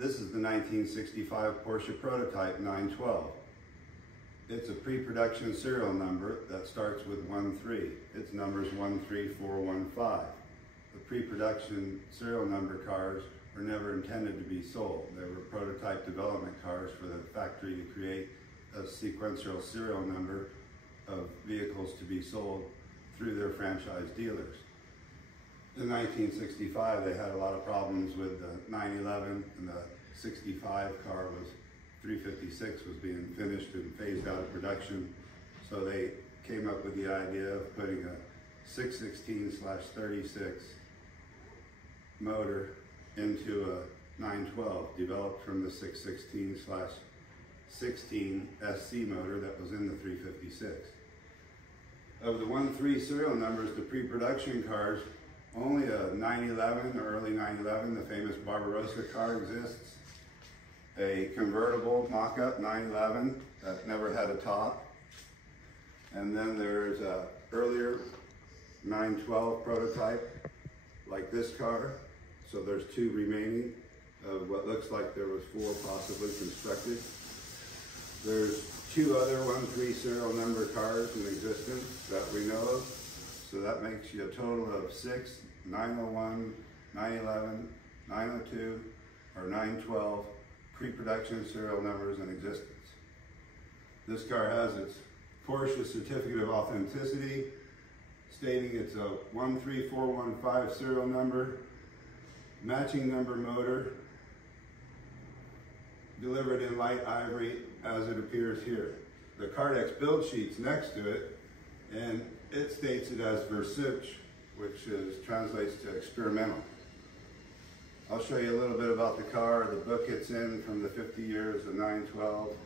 This is the 1965 Porsche prototype 912. It's a pre-production serial number that starts with 13. Its number is 13415. The pre-production serial number cars were never intended to be sold. They were prototype development cars for the factory to create a sequential serial number of vehicles to be sold through their franchise dealers. In 1965, they had a lot of problems with the 911, and the 65 car was 356 was being finished and phased out of production. So they came up with the idea of putting a 616/36 motor into a 912, developed from the 616/16 SC motor that was in the 356. Of the 13 serial numbers, the pre-production cars, only a 911 or early 911, the famous Barbarossa car, exists. A convertible mock-up 911 that never had a top. And then there's a earlier 912 prototype like this car. So there's 2 remaining of what looks like there was 4 possibly constructed. There's 2 other 13 serial number cars in existence that we know of. So that makes you a total of 6 901, 911, 902, or 912 pre-production serial numbers in existence. This car has its Porsche certificate of authenticity stating it's a 13415 serial number, matching number motor, delivered in light ivory as it appears here. The Cardex build sheet's next to it, and it states it as Versuch, which translates to experimental. I'll show you a little bit about the car, the book it's in from the 50 years of 912,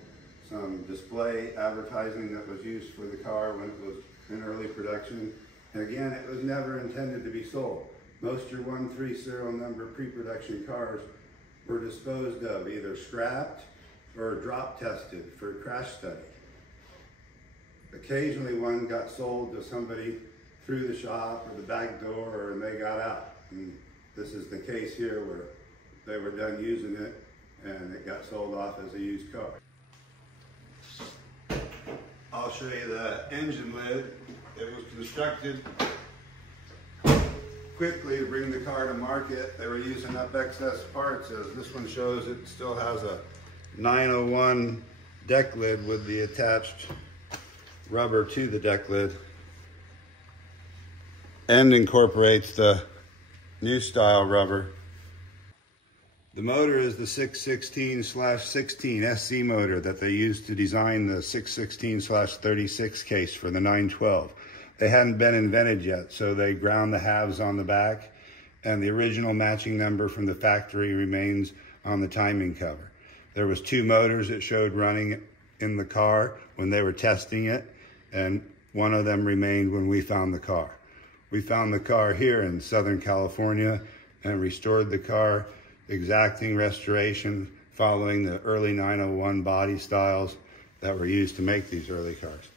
some display advertising that was used for the car when it was in early production. And again, it was never intended to be sold. Most of your 13 serial number pre-production cars were disposed of, either scrapped or drop tested for crash study. Occasionally one got sold to somebody through the shop or the back door, and they got out. And this is the case here where they were done using it and it got sold off as a used car. I'll show you the engine lid. It was constructed quickly to bring the car to market. They were using up excess parts, as this one shows. It still has a 901 deck lid with the attached rubber to the deck lid, and incorporates the new style rubber. The motor is the 616/16 SC motor that they used to design the 616/36 case for the 912. They hadn't been invented yet, so they ground the halves on the back, and the original matching number from the factory remains on the timing cover. There was 2 motors it showed running in the car when they were testing it, and one of them remained when we found the car. We found the car here in Southern California and restored the car, exacting restoration following the early 901 body styles that were used to make these early cars.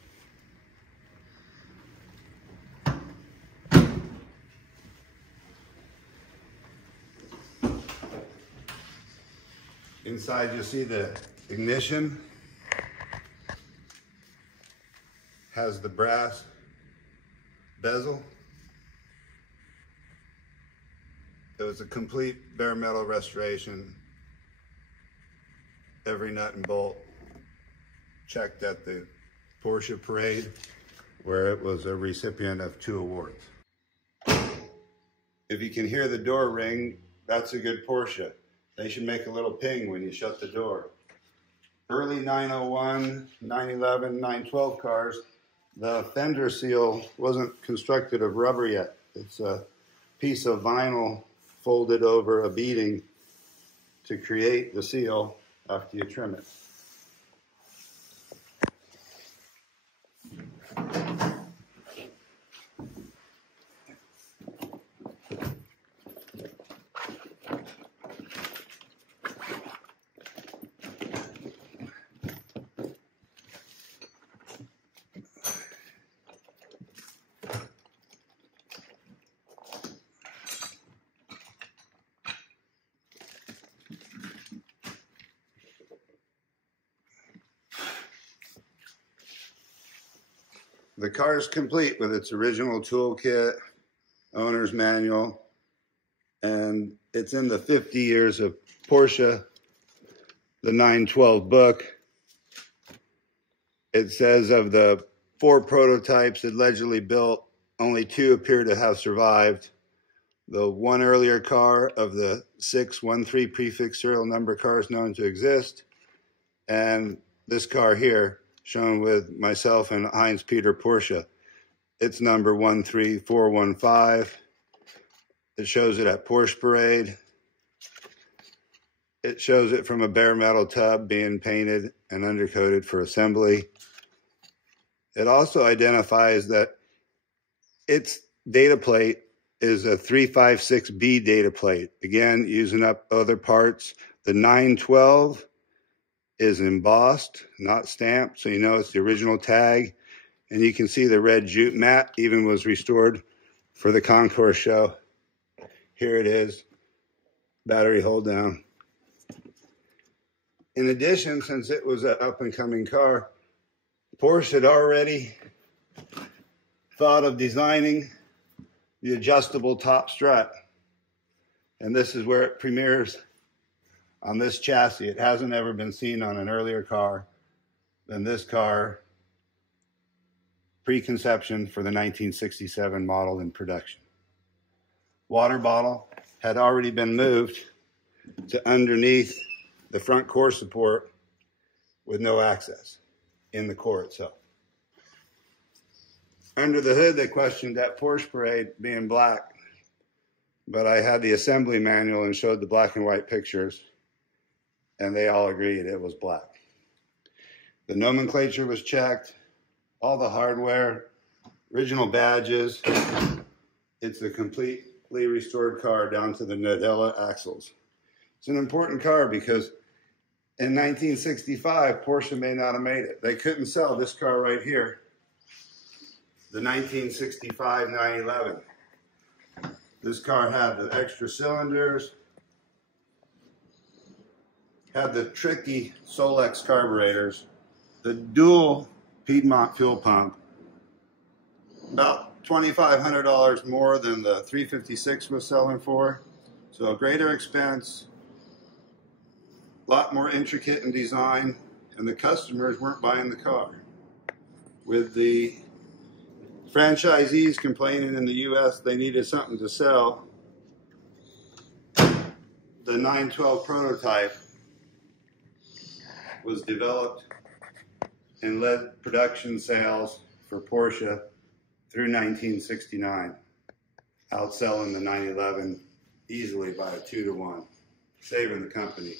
Inside you'll see the ignition has the brass bezel. It was a complete bare metal restoration. Every nut and bolt checked at the Porsche parade, where it was a recipient of 2 awards. If you can hear the door ring, that's a good Porsche. They should make a little ping when you shut the door. Early 901, 911, 912 cars, the fender seal wasn't constructed of rubber yet. It's a piece of vinyl folded over a beading to create the seal after you trim it. The car is complete with its original toolkit, owner's manual, and it's in the 50 years of Porsche, the 912 book. It says of the 4 prototypes allegedly built, only 2 appear to have survived. The one earlier car of the 613 prefix serial number cars known to exist, and this car here, shown with myself and Heinz Peter Porsche. It's number 13415. It shows it at Porsche Parade. It shows it from a bare metal tub being painted and undercoated for assembly. It also identifies that its data plate is a 356B data plate. Again, using up other parts. The 912 is embossed, not stamped, so you know it's the original tag. And you can see the red jute mat even was restored for the Concours show. Here it is, battery hold down. In addition, since it was an up-and-coming car, Porsche had already thought of designing the adjustable top strut. And this is where it premieres on this chassis. It hasn't ever been seen on an earlier car than this car, pre-conception for the 1967 model in production. Water bottle had already been moved to underneath the front core support with no access in the core itself. Under the hood, they questioned that Porsche Parade being black, but I had the assembly manual and showed the black and white pictures, and they all agreed it was black. The nomenclature was checked, all the hardware, original badges. It's a completely restored car down to the Nadella axles. It's an important car because in 1965, Porsche may not have made it. They couldn't sell this car right here, the 1965 911. This car had the extra cylinders, had the tricky Solex carburetors, the dual Piedmont fuel pump, about $2,500 more than the 356 was selling for. So a greater expense, a lot more intricate in design, and the customers weren't buying the car. With the franchisees complaining in the US they needed something to sell, the 912 prototype was developed and led production sales for Porsche through 1969, outselling the 911 easily by a 2-to-1, saving the company